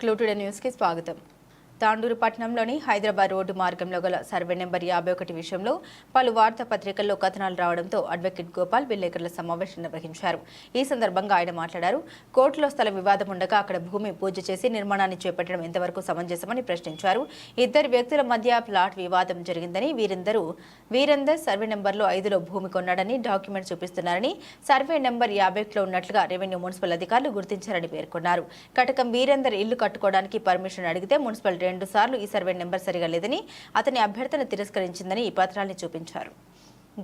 Clue today న్యూస్కి స్వాగతం. తాండూరు పట్టణంలోని హైదరాబాద్ రోడ్డు మార్గంలో గల సర్వే నెంబర్ 51 విషయంలో పలు వార్తాపత్రికల్లో కథనాలు రావడంతో అడ్వకేట్ గోపాల్ విలేకరుల సమావేశం నిర్వహించారు. ఈ సందర్భంగా ఆయన మాట్లాడారు. కోర్టులో స్థల వివాదం ఉండగా అక్కడ భూమి పూజ చేసి నిర్మాణాన్ని చేపట్టడం ఎంతవరకు సమంజసమని ప్రశ్నించారు. ఇద్దరు వ్యక్తుల మధ్య ప్లాట్ వివాదం జరిగిందని, వీరందర్ సర్వే నెంబర్లో 5లో భూమి కొన్నాడని డాక్యుమెంట్ చూపిస్తున్నారని, సర్వే నెంబర్ 51లో ఉన్నట్లుగా రెవెన్యూ మున్సిపల్ అధికారులు గుర్తించారని పేర్కొన్నారు. కటకం వీరందర్ ఇల్లు కట్టుకోవడానికి పర్మిషన్ అడిగితే మున్సిపల్ 2 సార్లు ఈ సర్వే నెంబర్ సరిగా లేదని, అతని అభ్యర్థన తిరస్కరించిందని ఈ పత్రాల్ని చూపించారు.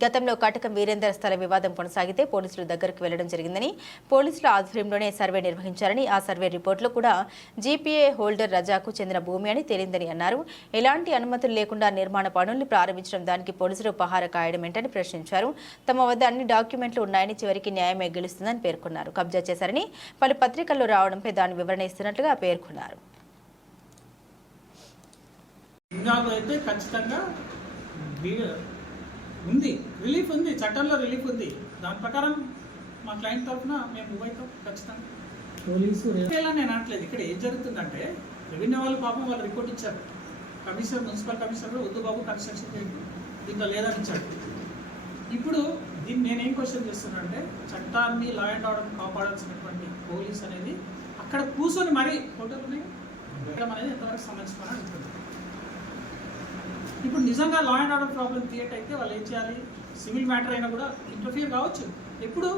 గతంలో కటకం వీరేందర్ స్థల వివాదం కొనసాగితే పోలీసులు దగ్గరకు వెళ్లడం జరిగిందని, పోలీసుల ఆధ్వర్యంలోనే సర్వే నిర్వహించారని, ఆ సర్వే రిపోర్టులో కూడా జీపీఏ హోల్డర్ రజాకు చెందిన భూమి అని తేలిందని అన్నారు. ఎలాంటి అనుమతులు లేకుండా నిర్మాణ పనుల్ని ప్రారంభించడం దానికి పోలీసులు పహార కాయడం ఏంటని ప్రశ్నించారు. తమ వద్ద అన్ని డాక్యుమెంట్లు ఉన్నాయని, చివరికి న్యాయమే గెలుస్తుందని పేర్కొన్నారు. కబ్జా చేశారని పలు పత్రికల్లో రావడంపై దాని వివరణ ఇస్తున్నట్లుగా పేర్కొన్నారు. లింగాలు అయితే ఖచ్చితంగా ఉంది, రిలీఫ్ ఉంది, చట్టంలో రిలీఫ్ ఉంది. దాని ప్రకారం మా క్లయింట్ తరఫున మేము మూవ్ అవుతాం ఖచ్చితంగా. పోలీసు నేను అనట్లేదు. ఇక్కడ ఏం జరుగుతుందంటే రెవెన్యూ వాళ్ళు పాపం వాళ్ళు రిపోర్ట్ ఇచ్చారు. కమిషనర్, మున్సిపల్ కమిషనర్ వద్దు బాబు కన్స్ట్రక్షన్ చేయండి, దీంట్లో లేదని ఇచ్చాడు. ఇప్పుడు దీన్ని నేనేం క్వశ్చన్ చేస్తున్నా అంటే, చట్టాన్ని లా అండ్ ఆర్డర్ కాపాడాల్సినటువంటి పోలీస్ అనేది అక్కడ కూర్చొని మరీ ఫోటోలు పెట్టడం అనేది ఎంతవరకు సంబంధించుకొని అడుగుతుంది. ఇప్పుడు నిజంగా law and order problem create అయితే వాళ్ళు ఏం చేయాలి? సివిల్ మ్యాటర్ అయినా కూడా ఇంటర్ఫియర్ కావచ్చు. ఎప్పుడు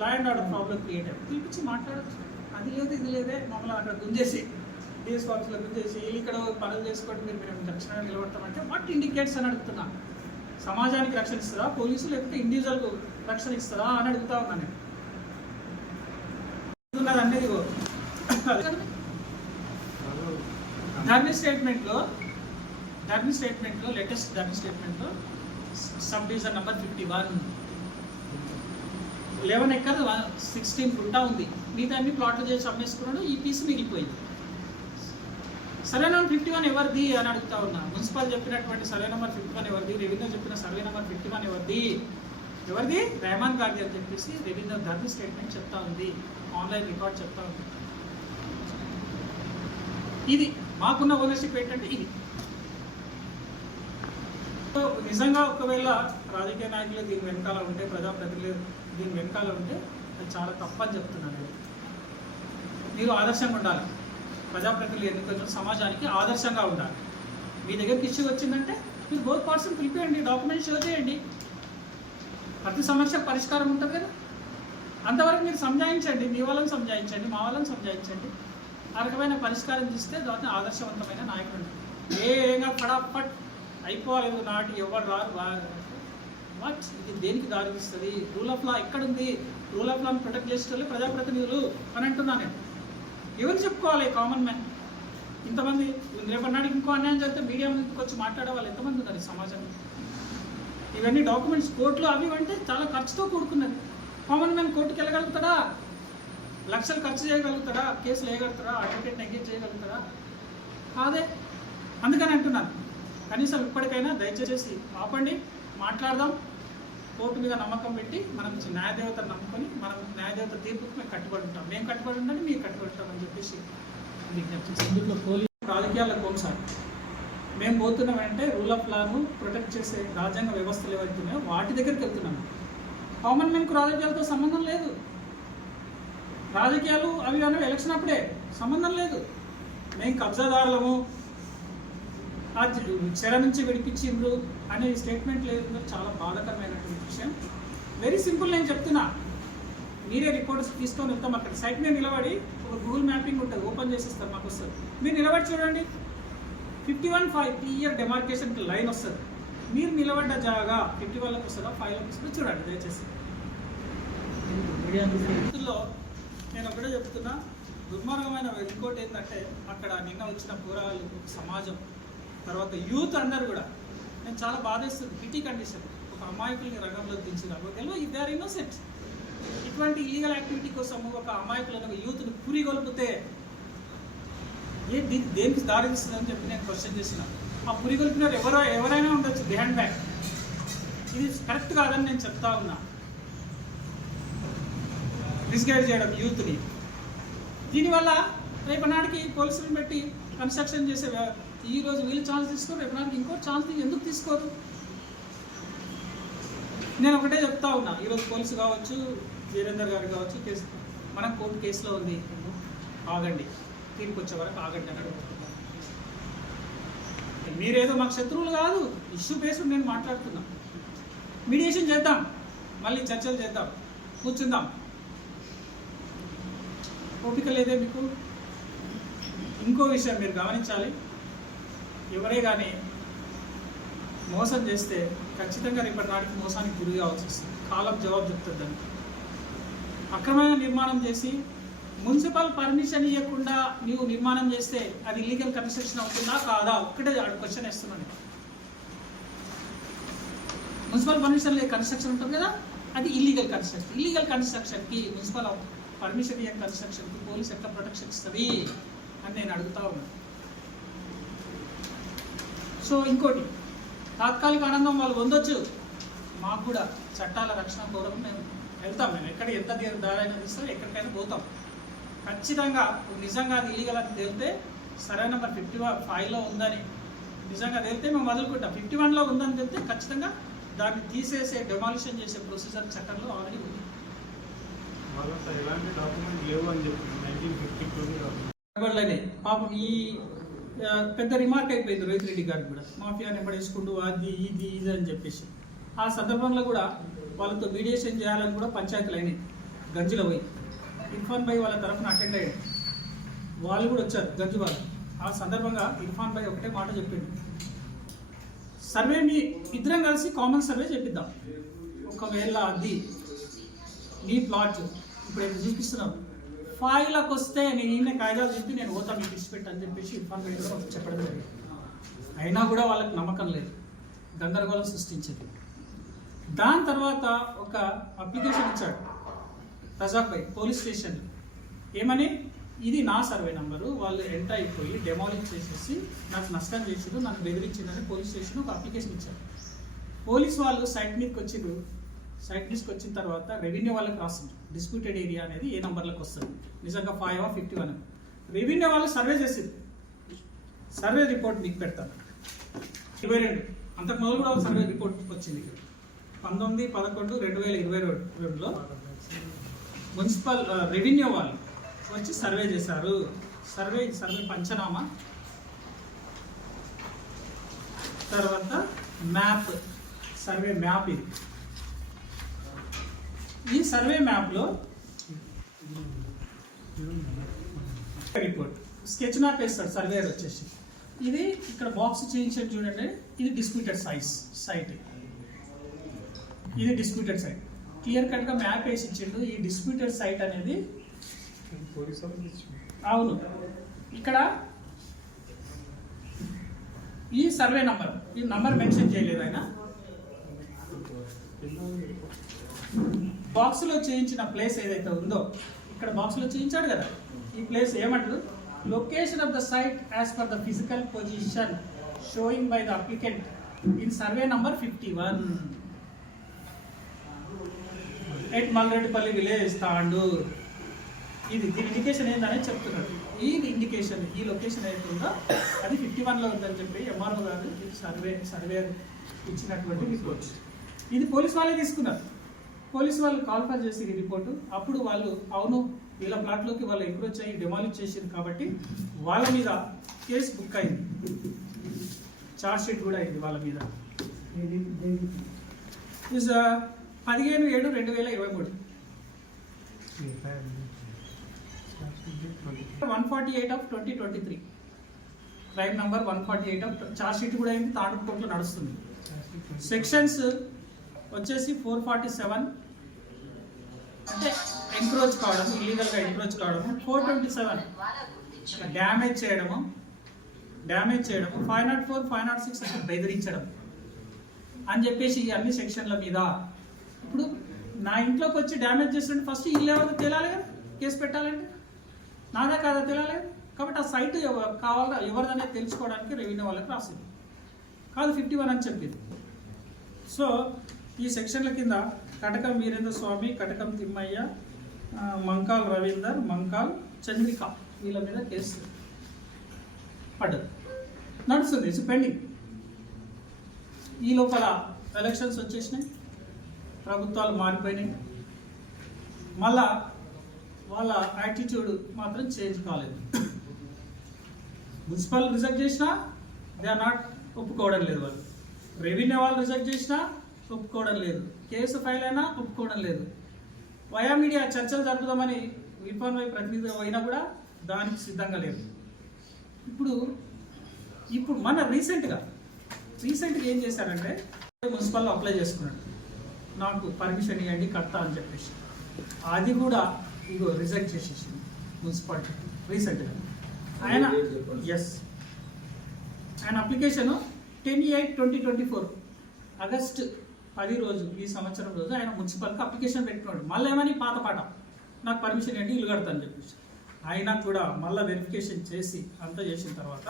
law and order problem create అయ్యి పిలిపించి మాట్లాడచ్చు. అది లేదు ఇది లేదే మమ్మల్ని అక్కడ గుంజేసి డిఎస్ ఆఫీస్లో గుంజేసి ఇక్కడ పనులు చేసుకోండి, మేము రక్షణ నిలబడతామంటే వాట్ ఇండికేట్స్ అని అడుగుతున్నా. సమాజానికి రక్షణ ఇస్తారా పోలీసు, లేకపోతే ఇండివిజువల్ రక్షణ ఇస్తారా అని అడుగుతా ఉన్నాను నేను. అనేది ధర్మీ స్టేట్మెంట్లో లేటెస్ట్ ధర్మీ స్టేట్మెంట్లో subdivision number 51 11 acre 16 gunta ఉంది. మిగతా అన్ని ప్లాట్లు చేసి అమ్మేసుకున్నాడు. ఈ పీస్ మిగిలిపోయింది. సర్వే నెంబర్ 51 ఎవరిది అని అడుగుతా ఉన్నా. మున్సిపల్ చెప్పినటువంటి సర్వే నెంబర్ 51 ఎవరిది? రెవెన్యూ చెప్పిన సర్వే నెంబర్ 51 ఎవరిది? రెహమాన్ గారిది అని చెప్పేసి రెవెన్యూ ధర్మీ స్టేట్మెంట్ చెప్తా ఉంది. ఆన్లైన్ రికార్డ్ చెప్తా ఉంది. ఇది మాకున్న ఓనర్షిప్ ఏంటంటే ఇది. నిజంగా ఒకవేళ రాజకీయ నాయకులు దీని వెనకాల ఉంటే, ప్రజాప్రతినిధులు దీని వెనకాల ఉంటే అది చాలా తప్పని చెప్తున్నాను. మీరు ఆదర్శంగా ఉండాలి. ప్రజాప్రతినిధులు ఎన్నికలు సమాజానికి ఆదర్శంగా ఉండాలి. మీ దగ్గరికి ఇష్యూ వచ్చిందంటే మీరు బోత్ పార్ట్స్ని పిలిపేయండి, డాక్యుమెంట్ షో చేయండి. ప్రతి సమస్య పరిష్కారం ఉంటుంది కదా. అంతవరకు మీరు సంజాయించండి, మీ వాళ్ళని సంజాయించండి, మా వాళ్ళని సంజాయించండి. ఆ రకమైన పరిష్కారం తీస్తే దాన్ని ఆదర్శవంతమైన నాయకుడు. ఏగా ఫటాఫట్ అయిపోవాలి నాటి ఎవరు రారు. వాట్ ఇది దేనికి దారితీస్తుంది? రూల్ ఆఫ్ లా ఎక్కడుంది? రూల్ ఆఫ్ లాని ప్రొటెక్ట్ చేసేటోళ్ళే ప్రజాప్రతినిధులు అని అంటున్నా నేను. ఎవరు చెప్పుకోవాలి? Common man. ఇంతమంది రేపటినాటికి ఇంకో అన్యాయం జరిగితే మీడియా ముందుకు వచ్చి మాట్లాడే వాళ్ళు ఎంతమంది ఉన్నారు ఈ సమాజంలో? ఇవన్నీ డాక్యుమెంట్స్ కోర్టులో అవి అంటే చాలా ఖర్చుతో కూడుకున్నది. కామన్ మ్యాన్ కోర్టుకి వెళ్ళగలుగుతాడా? లక్షలు ఖర్చు చేయగలుగుతాడా? కేసులు వేయగలుగుతాడా? అడ్వకేట్ని ఎంగేజ్ చేయగలుగుతాడా? కాదే. అందుకని అంటున్నాను, కనీసం ఇప్పటికైనా దయచేసి ఆపండి, మాట్లాడదాం. కోర్టు మీద నమ్మకం పెట్టి మనం న్యాయదేవతను నమ్ముకొని మనం న్యాయదేవత తీర్పుకు మేము కట్టుబడి ఉంటాం. మేము కట్టుబడి ఉండాలి, మీరు కట్టుబడి ఉంటామని చెప్పేసి విజ్ఞప్తి చేస్తాం. రాజకీయాల కోన్సారి మేము పోతున్నామంటే రూల్ ఆఫ్ లాను ప్రొటెక్ట్ చేసే రాజ్యాంగ వ్యవస్థలు ఏవైతున్నాయో వాటి దగ్గరికి వెళ్తున్నాము. కామన్ మ్యాన్కు రాజకీయాలతో సంబంధం లేదు. రాజకీయాలు అవి అనేవి ఎలక్షన్ అప్పుడే, సంబంధం లేదు. మేము కబ్జాదారులము, ఆ చెర నుంచి విడిపించిండ్రు అనే స్టేట్మెంట్ లేదు. చాలా బాధాకరమైనటువంటి విషయం. వెరీ సింపుల్, నేను చెప్తున్నా. మీరే రిపోర్ట్స్ తీసుకొని వెళ్తాం. అక్కడ సైట్ మీద నిలబడి ఒక గూగుల్ మ్యాపింగ్ ఉంటుంది, ఓపెన్ చేసిస్తారు, మాకు వస్తుంది. మీరు నిలబడి చూడండి, 51 క్లియర్ డెమార్కేషన్ లైన్ వస్తుంది. మీరు నిలబడ్డ జాగా 51లకు వస్తుందా 5లకు వస్తుందో చూడండి దయచేసి. మీడియాలో నేను ఒకటే చెప్తున్నా, దుర్మార్గమైన ఇంకోటి ఏంటంటే, అక్కడ నిన్న వచ్చిన పోరాలు సమాజం, తర్వాత యూత్ అందరు కూడా నేను చాలా బాధేస్తుంది. Pity condition. ఒక అమాయకుల్ని రంగంలో దించినారు. They are innocent. ఇటువంటి ఇల్లీగల్ యాక్టివిటీ కోసం ఒక అమాయకులను యూత్ని పురిగొల్పితే దేనికి దారితీస్తుందని చెప్పి నేను క్వశ్చన్ చేసిన. ఆ పురిగొల్పినారు ఎవరైనా ఉండొచ్చు బిహైండ్ బ్యాక్. ఇది కరెక్ట్ కాదని నేను చెప్తా ఉన్నా. మిస్గైడ్ చేయడం యూత్ని. దీనివల్ల రేపు నాటికి పోలీసులను పెట్టి కన్స్ట్రక్షన్ చేసే ఈ రోజు వీళ్ళు ఛాన్స్ తీసుకోరు, రేపు నాటికి ఇంకో ఛాన్స్ ఎందుకు తీసుకోరు? నేను ఒకటే చెప్తా ఉన్నా, ఈరోజు పోలీసు కావచ్చు, వీరేందర్ గారు కావచ్చు, కేసు మన కోర్టు కేసులో ఉంది, ఆగండి, తీర్పు వచ్చే వరకు ఆగండి అని అడుగుతున్నా. మీరేదో మాకు శత్రువులు కాదు, ఇష్యూ బేస్డ్ నేను మాట్లాడుతున్నా. మీడియేషన్ చేద్దాం, మళ్ళీ చర్చలు చేద్దాం, కూర్చుందాం. ఓపిక లేదే మీకు? ఇంకో విషయం మీరు గమనించాలి, ఎవరే కానీ మోసం చేస్తే ఖచ్చితంగా రేపటి నాటికి మోసానికి గురి కావాల్సి వస్తుంది. కాలం జవాబు చెప్తుంది దానికి. అక్రమమైన నిర్మాణం చేసి మున్సిపల్ పర్మిషన్ ఇవ్వకుండా నీవు నిర్మాణం చేస్తే అది ఇల్లీగల్ కన్స్ట్రక్షన్ అవుతుందా కాదా? ఒక్కటే క్వశ్చన్ వేస్తున్నాను. మున్సిపల్ పర్మిషన్ లేక కన్స్ట్రక్షన్ ఉంటుంది కదా, అది ఇల్లీగల్ కన్స్ట్రక్షన్. ఇల్లీగల్ కన్స్ట్రక్షన్కి మున్సిపల్ పర్మిషన్ ఇయ్యక కన్స్ట్రక్షన్కి పోలీస్ ఎట్లా ప్రొటెక్షన్ ఇస్తుంది అని నేను అడుగుతా ఉన్నాను. సో ఇంకోటి, తాత్కాలిక ఆనందం వాళ్ళు పొందొచ్చు, మాకు కూడా చట్టాల రక్షణ కోరం మేము వెళ్తాం. మేము ఎక్కడ ఎంత దారైనా తీస్తాం, ఎక్కడికైనా పోతాం. ఖచ్చితంగా నిజంగా అది ఇల్లీగల్ అని తేలితే, సరైన నెంబర్ 55లో ఉందని నిజంగా తేలితే మేము వదులుకుంటాం. 51లో ఉందని తెలితే ఖచ్చితంగా దాన్ని తీసేసే, డెమాలిషన్ చేసే ప్రొసీజర్ చట్టంలో ఆల్రెడీ ఉంది. ఎలాంటి డాక్యుమెంట్ లేవు అని చెప్పి 1952 పాపం ఈ పెద్ద రిమార్క్ అయిపోయింది రోహిత్ రెడ్డి గారికి కూడా, మాఫియా నెంబడేసుకుంటూ అది ఇది ఇది అని చెప్పేసి. ఆ సందర్భంలో కూడా వాళ్ళతో మీడియేషన్ చేయాలని కూడా పంచాయతీలు అయినాయి, గంజిలో పోయి. ఇర్ఫాన్ భాయ్ వాళ్ళ తరఫున అటెండ్ అయ్యాడు, వాళ్ళు కూడా వచ్చారు గంజి వాళ్ళు. ఆ సందర్భంగా ఇర్ఫాన్ భాయ్ ఒకటే మాట చెప్పిండు, సర్వే మీ ఇద్దరం కలిసి కామన్ సర్వే చేపిద్దాం. ఒకవేళ అది నీ ప్లాట్ ఇప్పుడు ఏదో చూపిస్తున్నాం, ఫైల్కి వస్తే నేను ఈయన కాయిదాలు చెప్పి నేను పోతా మీకు ఇచ్చిపెట్టు అని చెప్పేసి ఇర్ఫాన్ భాయ్ కూడా చెప్పడం జరిగింది. అయినా కూడా వాళ్ళకి నమ్మకం లేదు, గందరగోళం సృష్టించింది. దాని తర్వాత ఒక అప్లికేషన్ ఇచ్చాడు రజాక్ భాయ్ పోలీస్ స్టేషన్. ఏమని, ఇది నా సర్వే నెంబరు, వాళ్ళు ఎంటర్ అయిపోయి డెమాలిష్ చేసేసి నాకు నష్టం చేసిరు, నన్ను బెదిరించిందని పోలీస్ స్టేషన్ ఒక అప్లికేషన్ ఇచ్చారు. పోలీస్ వాళ్ళు సైట్ మీదకి వచ్చిండ్రు. సైట్ మీదకి వచ్చిన తర్వాత రెవెన్యూ వాళ్ళకి రాసిండ్రు, డిస్ప్యూటెడ్ ఏరియా అనేది ఏ నెంబర్లకు వస్తుంది, నిజంగా 5 or 51. రెవెన్యూ వాళ్ళు సర్వే చేసిండ్రు. సర్వే రిపోర్ట్ మీకు పెడతాను 22. అంతకు మొదలు కూడా సర్వే రిపోర్ట్ వచ్చింది 19/11/2022లో మున్సిపల్ రెవెన్యూ వాళ్ళు వచ్చి సర్వే చేశారు. సర్వే పంచనామా, తర్వాత మ్యాప్, సర్వే మ్యాప్. ఇది ఈ సర్వే మ్యాప్లో రిపోర్ట్ స్కెచ్ మ్యాప్ వేస్తాడు సర్వేయర్ వచ్చేసి. ఇది ఇక్కడ బాక్స్ చేయించాడు చూడండి, ఇది డిస్ప్యూటెడ్ సైట్. ఇది డిస్ప్యూటెడ్ సైట్, క్లియర్ కట్గా మ్యాప్ వేసి ఇచ్చిండు. ఈ డిస్ప్యూటెడ్ సైట్ అనేది అవును, ఇక్కడ ఈ సర్వే నంబర్, ఈ నంబర్ మెన్షన్ చేయలేదు ఆయన. బాక్స్లో చేయించిన ప్లేస్ ఏదైతే ఉందో, ఇక్కడ బాక్స్లో చేయించాడు కదా, ఈ ప్లేస్ ఏమంటారు, location of the site as per the physical position showing by the applicant in survey number 51 at Malreddipalli village Tandur. ఇది దీని ఇండికేషన్ ఏందని చెప్తున్నాడు. ఈ ఇండికేషన్, ఈ లొకేషన్ అయితే ఉందో అది 51లో ఉందని చెప్పి ఎంఆర్ఓ గారు సర్వేయర్ ఇచ్చినటువంటి రిపోర్ట్. ఇది పోలీస్ వాళ్ళే తీసుకున్నారు. పోలీసు వాళ్ళు కాల్ఫర్ చేసి ఈ రిపోర్టు, అప్పుడు వాళ్ళు అవును వీళ్ళ ప్లాట్లోకి వాళ్ళు ఎంక్రోచ్ అయ్యి డెమాలిష్ చేసింది కాబట్టి వాళ్ళ మీద కేసు బుక్ అయింది, ఛార్జ్ షీట్ కూడా అయింది వాళ్ళ మీద. 15/7/2023 148/2023 క్రైమ్ నంబర్ 148 ఛార్జ్ షీట్ కూడా అయింది, తాండూరు కోర్టులో నడుస్తుంది. సెక్షన్స్ వచ్చేసి 447 అంటే ఎంక్రోచ్ కావడం, ఇల్లీగల్గా ఎంక్రోచ్ కావడము, 427 డ్యామేజ్ చేయడము, 504, 506 అంటే బెదిరించడం అని చెప్పేసి ఈ అన్ని సెక్షన్ల మీద. ఇప్పుడు నా ఇంట్లోకి వచ్చి డ్యామేజ్ చేస్తుంటే ఫస్ట్ ఇల్లు ఎవరిదో తేలాలి కదా, కేసు పెట్టాలంటే నాదా కాదా తేలాలి కదా. కాబట్టి ఆ సైట్ కావాలా ఎవరిదనేది తెలుసుకోవడానికి రెవెన్యూ వాళ్ళకి రాసింది కాదు 51 అని చెప్పింది. సో ఈ సెక్షన్ల కింద కటకం వీరేంద్ర స్వామి, కటకం తిమ్మయ్య, మంకాల్ రవీందర్, మంకాల్ చంద్రిక వీళ్ళ మీద కేసు పడ్డది, నడుస్తుంది, ఇట్స్ పెండింగ్. ఈ లోపల ఎలక్షన్స్ వచ్చేసినాయి, ప్రభుత్వాలు మారిపోయినాయి, మళ్ళా వాళ్ళ యాటిట్యూడ్ మాత్రం చేంజ్ కాలేదు. మున్సిపల్ రిజెక్ట్ చేసినా దే ఆర్ నాట్ ఒప్పుకోవడం లేదు, వాళ్ళు రెవెన్యూ వాళ్ళు రిజెక్ట్ చేసినా ఒప్పుకోవడం లేదు, కేసు ఫైల్ అయినా ఒప్పుకోవడం లేదు. వయా మీడియా చర్చలు జరుపుదామని విపన్ వై ప్రతినిధి అయినా కూడా దానికి సిద్ధంగా లేదు. ఇప్పుడు మన రీసెంట్గా ఏం చేశారంటే మున్సిపల్లో అప్లై చేసుకున్నాడు, నాకు పర్మిషన్ ఇవ్వండి కడతా అని చెప్పేసి. అది కూడా ఇగో రిజెక్ట్ చేసేసింది మున్సిపాలిటీ రీసెంట్గా. ఆయన ఆయన అప్లికేషను 10/8/2024 ఆగస్టు 10 రోజు ఈ సంవత్సరం రోజు ఆయన మున్సిపల్కి అప్లికేషన్ పెట్టుకున్నాడు. మళ్ళీ ఏమని పాత పాట నాకు పర్మిషన్ ఏంటి ఇల్లు కడతా అని చెప్పేసి. అయినా కూడా మళ్ళీ వెరిఫికేషన్ చేసి అంతా చేసిన తర్వాత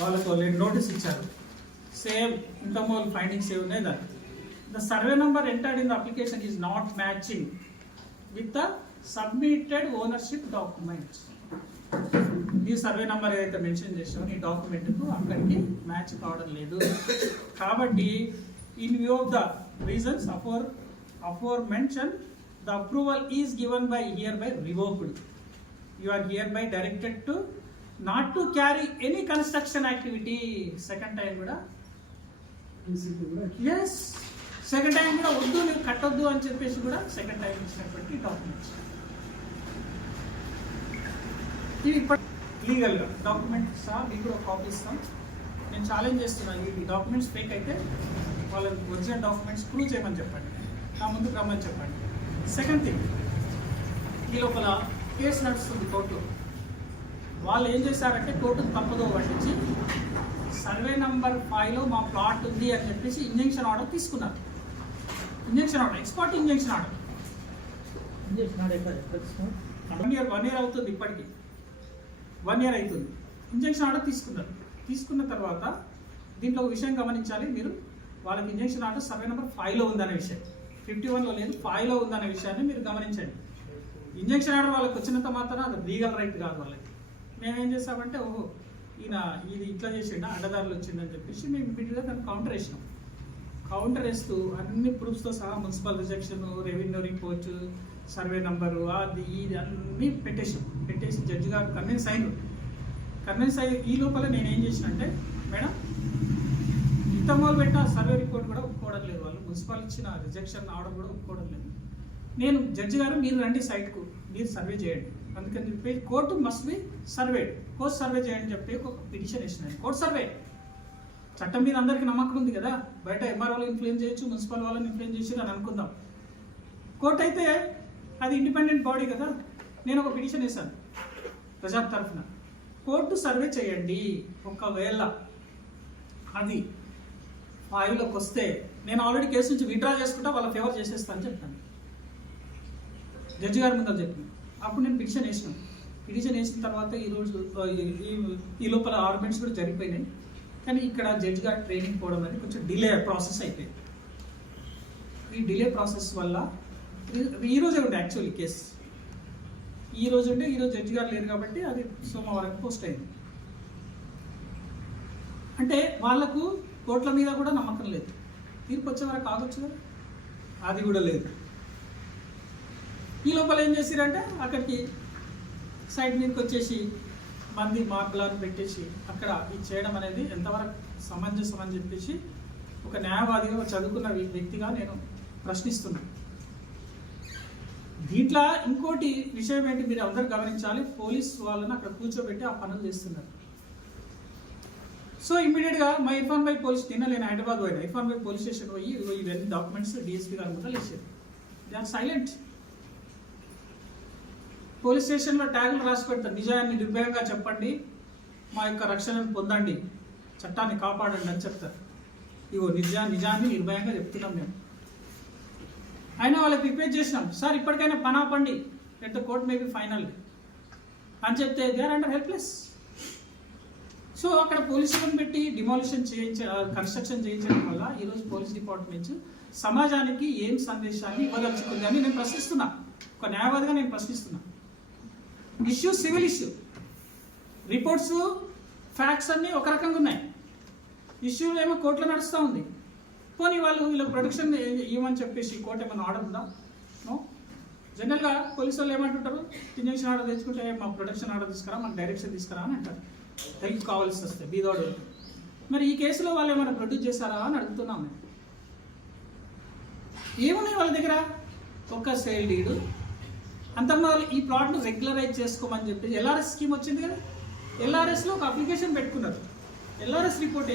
వాళ్ళకు నోటీస్ ఇచ్చారు. సేమ్ ఇంటర్మోల్ ఫైండింగ్స్ ఏ ఉన్నాయి దాన్ని. The survey number entered in the application is not matching with the submitted ownership documents. ఈ సర్వే నెంబర్ ఏదైతే మెన్షన్ చేసామో ఈ డాక్యుమెంట్కు అక్కడికి మ్యాచ్ కావడం లేదు. కాబట్టి in view of the reasons aforementioned the approval is given by hereby revoked. You are hereby directed to not to carry any construction activity. Second time కూడా second time కూడా వద్దు మీరు కట్టొద్దు అని చెప్పేసి కూడా second time ఇచ్చినటువంటి documents ఇవి. ఇప్పుడు లీగల్గా డాక్యుమెంట్స్ మీకు కూడా కాపీ ఇస్తాం. నేను ఛాలెంజ్ చేస్తున్నాను, ఈ డాక్యుమెంట్స్ ఫేక్ అయితే వాళ్ళకి ఒరిజినల్ డాక్యుమెంట్స్ ప్రూవ్ చేయమని చెప్పండి, నా ముందుకు రమ్మని చెప్పండి. సెకండ్ థింగ్, ఈ లోపల కేసు నడుస్తుంది కోర్టులో. వాళ్ళు ఏం చేశారంటే కోర్టును తప్పదో పట్టించి సర్వే నెంబర్ 5లో మా ప్లాట్ ఉంది అని చెప్పేసి ఇంజంక్షన్ ఆర్డర్ తీసుకున్నారు. Injunction order, export injunction order. 1 year అవుతుంది, ఇప్పటికీ 1 year అవుతుంది. ఇంజంక్షన్ ఆర్డర్ తీసుకున్నారు. తీసుకున్న తర్వాత దీంట్లో ఒక విషయం గమనించాలి మీరు, వాళ్ళకి ఇంజంక్షన్ ఆర్డర్ సర్వే నెంబర్ 5లో ఉందనే విషయం, 51లో లేదు, 5లో ఉందనే విషయాన్ని మీరు గమనించండి. ఇంజంక్షన్ ఆర్డర్ వాళ్ళకి వచ్చినంత మాత్రం అది లీగల్ రైట్ కాదు వాళ్ళకి. మేమేం చేసామంటే ఓహో ఈయన ఇది ఇట్లా చేసిండా అడ్డదారులు వచ్చిందని చెప్పేసి మేము ఇమీడియట్గా దాన్ని కౌంటర్ వేసినాం. కౌంటర్ వేస్తూ అన్ని ప్రూఫ్స్తో సహా municipal rejection, revenue report, survey number, అది ఇది అన్నీ పెట్టేసి జడ్జి గారు కన్విన్స్ అయ్యి ఈ లోపల నేనేం చేసిన అంటే, మేడం ఇంతమూలు పెట్టిన సర్వే రిపోర్ట్ కూడా ఒప్పుకోవడం లేదు, వాళ్ళు మున్సిపల్ ఇచ్చిన రిజెక్షన్ ఆర్డర్ కూడా ఒప్పుకోవడం లేదు. నేను జడ్జి గారు మీరు రండి సైట్కు, మీరు సర్వే చేయండి, అందుకని చెప్పి court must be surveyed, court survey చేయండి చెప్పి ఒక పిటిషన్ వేసినాను. కోర్టు సర్వే చట్టం మీద అందరికీ నమ్మకం ఉంది కదా, బయట ఎంఆర్ఓలు ఇన్ఫ్లుయెన్స్ చేయొచ్చు, మున్సిపల్ వాళ్ళని ఇన్ఫ్లుయెన్స్ చేసి అని అనుకుందాం. కోర్టు అయితే అది ఇండిపెండెంట్ బాడీ కదా. నేను ఒక పిటిషన్ వేశాను ప్రజా తరఫున, కోర్టు సర్వే చేయండి, ఒకవేళ అది 5లోకి వస్తే నేను ఆల్రెడీ కేసు నుంచి విత్డ్రా చేసుకుంటా, వాళ్ళ ఫేవర్ చేసేస్తాను అని చెప్పాను జడ్జి గారి ముందర చెప్పిన. అప్పుడు నేను పిటిషన్ వేసినాను. పిటిషన్ వేసిన తర్వాత ఈరోజు ఈ లోపల ఆర్గ్యుమెంట్స్ కూడా జరిగిపోయినాయి. కానీ ఇక్కడ జడ్జి గారి ట్రైనింగ్ పోవడం అనేది కొంచెం డిలే ప్రాసెస్ అయిపోయింది. ఈ డిలే ప్రాసెస్ వల్ల ఈరోజే ఉండే యాక్చువల్లీ కేసు, ఈరోజు జడ్జి గారు లేరు కాబట్టి అది సోమవారం పోస్ట్ అయింది. అంటే వాళ్లకు కోర్టుల మీద కూడా నమ్మకం లేదు, తీర్పు వచ్చే వరకు ఆగొచ్చు కదా, అది కూడా లేదు. ఈ లోపల ఏం చేసిరంటే అక్కడికి సైడ్ మీదకి వచ్చేసి మంది మార్పులను పెట్టేసి అక్కడ ఇది చేయడం అనేది ఎంతవరకు సమంజసం అని చెప్పేసి ఒక న్యాయవాదిగా చదువుకున్న వ్యక్తిగా నేను ప్రశ్నిస్తున్నాను. దీంట్లో ఇంకోటి విషయం ఏంటి మీరు అందరూ గమనించాలి, పోలీస్ వాళ్ళని అక్కడ కూర్చోబెట్టి ఆ పనులు చేస్తున్నారు. సో ఇమ్మీడియట్గా మా ఇర్ఫాన్ భాయ్ పోలీస్ నేను హైదరాబాద్ పోయినా, ఇర్ఫాన్ భాయ్ పోలీస్ స్టేషన్ పోయి ఇవన్నీ డాక్యుమెంట్స్ డిఎస్పీ గారి ముందు వేసారు. They are silent. పోలీస్ స్టేషన్లో ట్యాగులు రాసి పెడతారు, నిజాన్ని నిర్భయంగా చెప్పండి, మా యొక్క రక్షణను పొందండి, చట్టాన్ని కాపాడండి అని చెప్తారు. ఇగో నిజాన్ని నిర్భయంగా చెప్తున్నాం మేము. అయినా వాళ్ళకి రిక్వెస్ట్ చేసినాం, సార్ ఇప్పటికైనా పని ఆపండి, let the court may be final అని చెప్తే they are under helpless. So అక్కడ పోలీసులను పెట్టి డిమాలిషన్ కన్స్ట్రక్షన్ చేయించడం వల్ల ఈరోజు పోలీస్ డిపార్ట్మెంట్స్ సమాజానికి ఏం సందేశాన్ని ఇవ్వదలుచుకుంది అని నేను ప్రశ్నిస్తున్నా, ఒక న్యాయవాదిగా నేను ప్రశ్నిస్తున్నా. Issue civil issue, reports facts అన్నీ ఒక రకంగా ఉన్నాయి, ఇష్యూలు ఏమో కోర్టులో నడుస్తూ ఉంది. పోనీ వీళ్ళకి ప్రొటెక్షన్ ఇవ్వమని చెప్పేసి కోర్టు ఏమైనా ఆర్డర్ ఉందా? నో. జనరల్గా పోలీసు వాళ్ళు ఏమంటుంటారు, ఇంజక్షన్ ఆర్డర్ తెచ్చుకుంటే మాకు ప్రొటెక్షన్ ఆర్డర్ తీసుకురా, మాకు డైరెక్షన్ తీసుకురా అని అంటారు, హెల్ప్ కావాల్సి వస్తే బీదోడు. మరి ఈ కేసులో వాళ్ళు ఏమైనా ప్రొడ్యూస్ చేశారా అని అడుగుతున్నాం మేము. ఏమున్నాయి వాళ్ళ దగ్గర? ఒక సేల్ డీడు, అంతమ్మా ఈ ప్లాట్ను రెగ్యులరైజ్ చేసుకోమని చెప్పి ఎల్ఆర్ఎస్ స్కీమ్ వచ్చింది కదా, ఎల్ఆర్ఎస్లో ఒక అప్లికేషన్ పెట్టుకున్నారు. LRS report